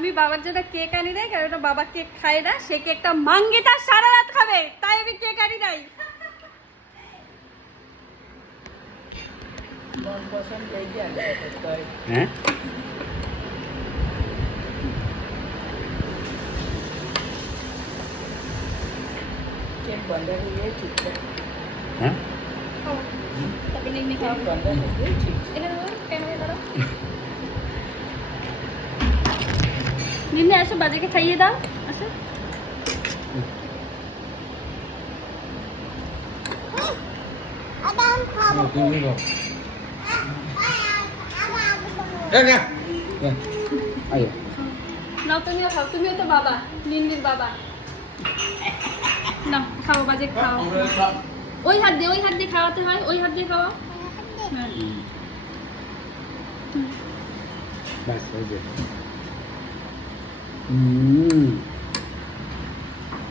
আমি বাবার জন্য কেক আনি নাই, কারণ ওটা বাবা কেক খায় না। সে কেকটা মাঙ্গিটা সারা রাত খাবে, তাই আমি কেক আনি নাই। হ্যাঁ হ্যাঁ তারপরে এমনি খাওয়া এখানে ক্যামেরা দাও। নিন্নে আসো, বাজাকে খাইয়ে দাও। আসো নাও, তুমিও খাও, তুমিও তো বাবা, নিন্দির বাবা। নাও খাও, বাজে খাও। ওই হাত দিয়ে খাওয়াতে হয়, ওই হাত দিয়ে খাওয়াও। হ্যাঁ। বাস হয়ে যায়।